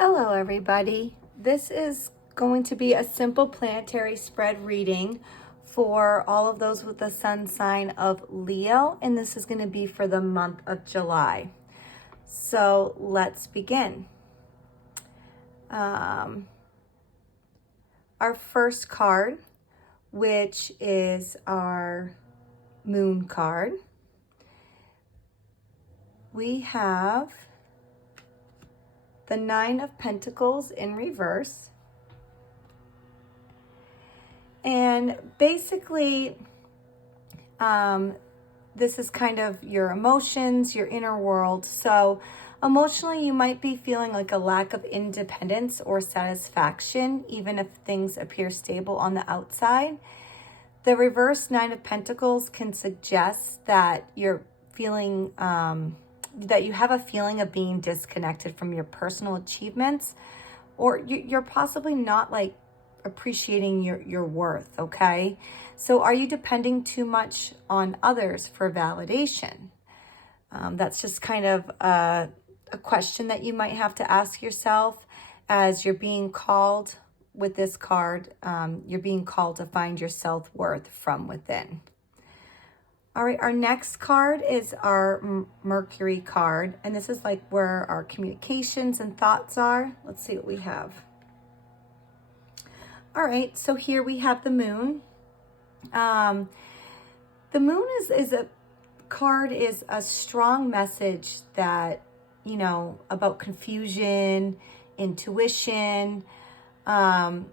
Hello, everybody. This is going to be a simple planetary spread reading for all of those with the sun sign of Leo, and this is going to be for the month of July. So let's begin. Our first card, which is our moon card, we have the Nine of Pentacles in reverse. And basically, this is kind of your emotions, your inner world. So emotionally, you might be feeling like a lack of independence or satisfaction, even if things appear stable on the outside. The reverse Nine of Pentacles can suggest that you're feeling, that you have a feeling of being disconnected from your personal achievements, or you're possibly not like appreciating your worth, okay? So are you depending too much on others for validation? That's just kind of a question that you might have to ask yourself as you're being called with this card. You're being called to find your self-worth from within. All right, our next card is our Mercury card, and this is like where our communications and thoughts are. Let's see what we have. All right, so here we have the moon. The moon is a card, is a strong message that, you know, about confusion, intuition, in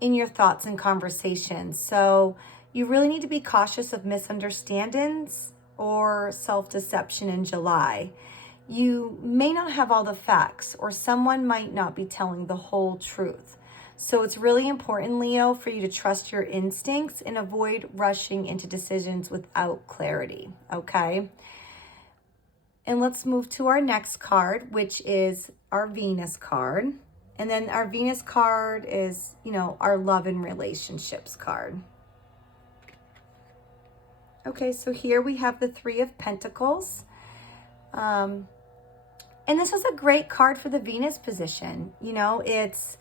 your thoughts and conversations. So you really need to be cautious of misunderstandings or self-deception in July. You may not have all the facts, or someone might not be telling the whole truth. So it's really important, Leo, for you to trust your instincts and avoid rushing into decisions without clarity, okay? And let's move to our next card, which is our Venus card. And then our Venus card is, you know, our love and relationships card. Okay, so here we have the Three of Pentacles. And this is a great card for the Venus position. You know, it's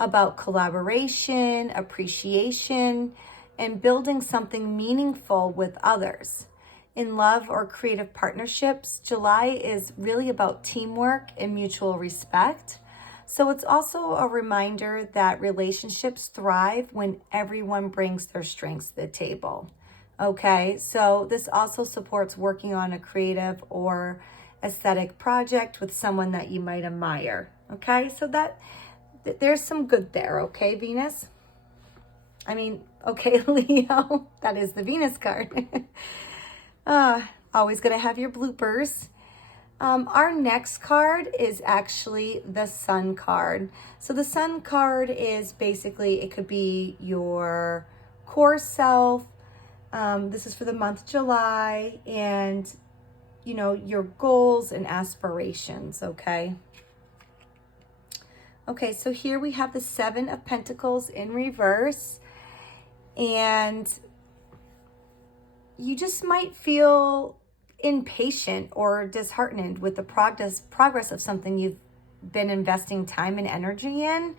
about collaboration, appreciation, and building something meaningful with others. In love or creative partnerships, July is really about teamwork and mutual respect. So it's also a reminder that relationships thrive when everyone brings their strengths to the table. Okay, so this also supports working on a creative or aesthetic project with someone that you might admire. Okay, so there's some good there. Okay, Venus. Okay, Leo. That is the Venus card. Always gonna have your bloopers. Our next card is actually the Sun card. So the Sun card is basically, it could be your core self. This is for the month July, and you know, your goals and aspirations, okay? Okay, so here we have the Seven of Pentacles in reverse, and you just might feel impatient or disheartened with the progress of something you've been investing time and energy in.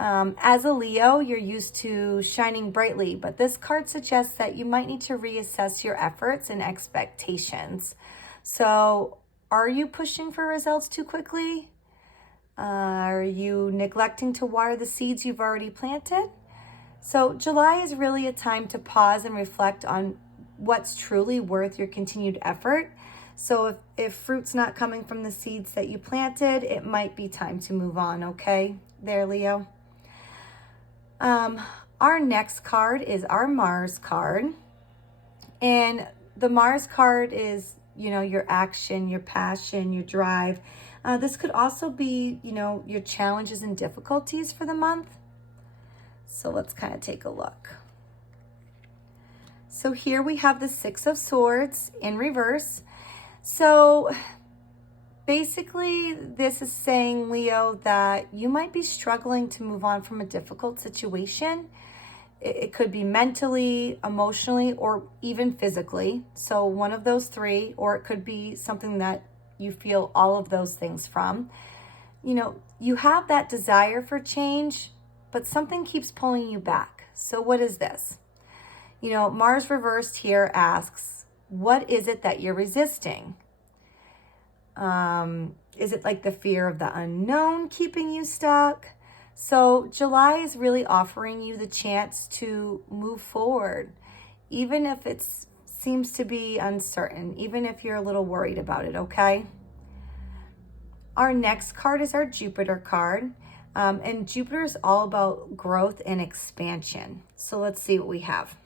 As a Leo, you're used to shining brightly, but this card suggests that you might need to reassess your efforts and expectations. So are you pushing for results too quickly? Are you neglecting to water the seeds you've already planted? So July is really a time to pause and reflect on what's truly worth your continued effort. So if fruit's not coming from the seeds that you planted, it might be time to move on, okay? There, Leo. Our next card is our Mars card. And the Mars card is, you know, your action, your passion, your drive. This could also be, you know, your challenges and difficulties for the month. So let's kind of take a look. So here we have the Six of Swords in reverse. So basically, this is saying, Leo, that you might be struggling to move on from a difficult situation. It could be mentally, emotionally, or even physically. So one of those three, or it could be something that you feel all of those things from. you have that desire for change, but something keeps pulling you back. So what is this? Mars reversed here asks, what is it that you're resisting? Is it like the fear of the unknown keeping you stuck? So July is really offering you the chance to move forward, even if it seems to be uncertain, even if you're a little worried about it, okay? Our next card is our Jupiter card. And Jupiter is all about growth and expansion. So let's see what we have.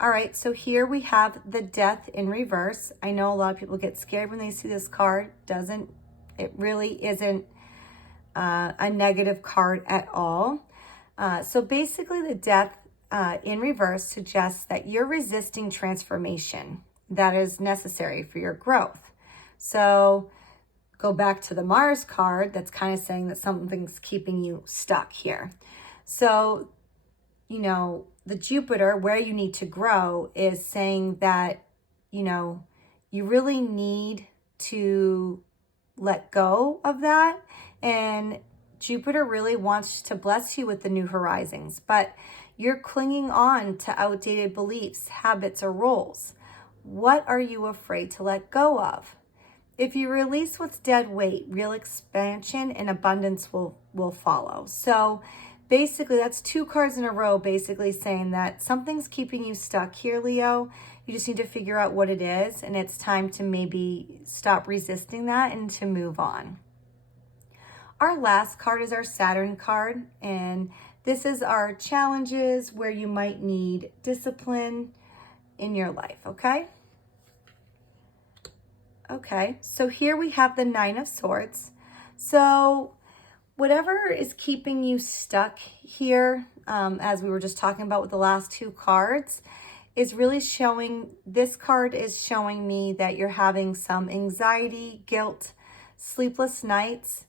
All right, so here we have the Death in reverse. I know a lot of people get scared when they see this card. It really isn't a negative card at all. So basically the Death in reverse suggests that you're resisting transformation that is necessary for your growth. So go back to the Mars card, that's kind of saying that something's keeping you stuck here. So, the Jupiter, where you need to grow, is saying that, you really need to let go of that. And Jupiter really wants to bless you with the new horizons, but you're clinging on to outdated beliefs, habits, or roles. What are you afraid to let go of? If you release what's dead weight, real expansion and abundance will follow. So basically, that's 2 cards in a row basically saying that something's keeping you stuck here, Leo. You just need to figure out what it is, and it's time to maybe stop resisting that and to move on. Our last card is our Saturn card, and this is our challenges where you might need discipline in your life, okay? Okay, so here we have the Nine of Swords. So whatever is keeping you stuck here, as we were just talking about with the last 2 cards, is really this card is showing me that you're having some anxiety, guilt, sleepless nights,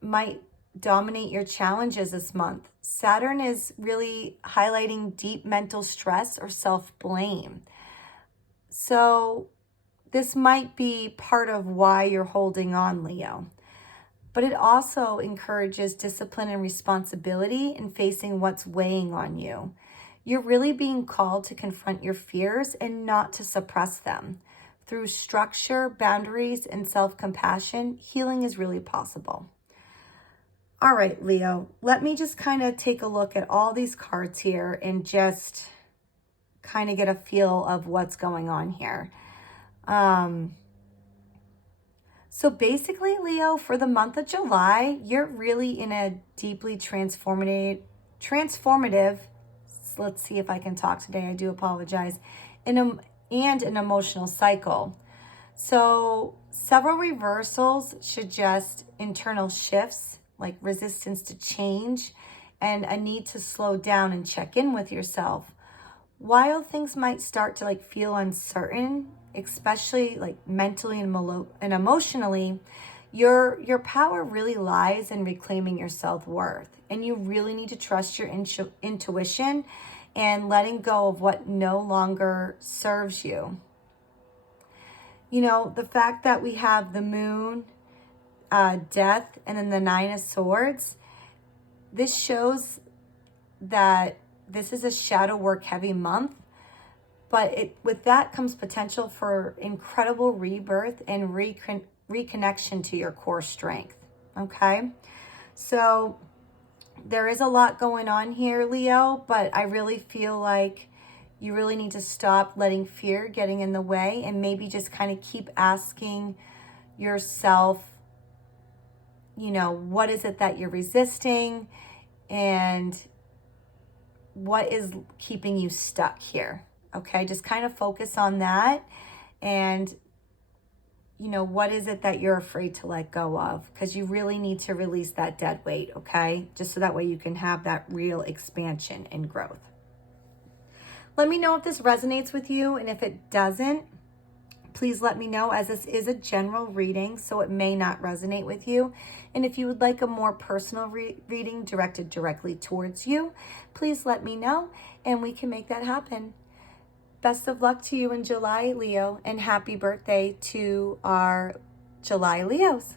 might dominate your challenges this month. Saturn is really highlighting deep mental stress or self-blame. So this might be part of why you're holding on, Leo. But it also encourages discipline and responsibility in facing what's weighing on you. You're really being called to confront your fears and not to suppress them. Through structure, boundaries, and self-compassion, healing is really possible. All right, Leo, let me just kind of take a look at all these cards here and just kind of get a feel of what's going on here. So basically, Leo, for the month of July, you're really in a deeply transformative, let's see if I can talk today, I do apologize, and an emotional cycle. So several reversals suggest internal shifts, like resistance to change and a need to slow down and check in with yourself. While things might start to feel uncertain, especially mentally and emotionally, your power really lies in reclaiming your self-worth. And you really need to trust your intuition and letting go of what no longer serves you. The fact that we have the moon, death, and then the Nine of Swords, this shows that this is a shadow work heavy month, but with that comes potential for incredible rebirth and reconnection to your core strength, okay? So there is a lot going on here, Leo, but I really feel like you really need to stop letting fear getting in the way and maybe just kind of keep asking yourself, what is it that you're resisting and what is keeping you stuck here? Okay, just kind of focus on that. And, what is it that you're afraid to let go of? Because you really need to release that dead weight, okay? Just so that way you can have that real expansion and growth. Let me know if this resonates with you. And if it doesn't, please let me know, as this is a general reading, so it may not resonate with you. And if you would like a more personal reading directed directly towards you, please let me know and we can make that happen. Best of luck to you in July, Leo, and happy birthday to our July Leos.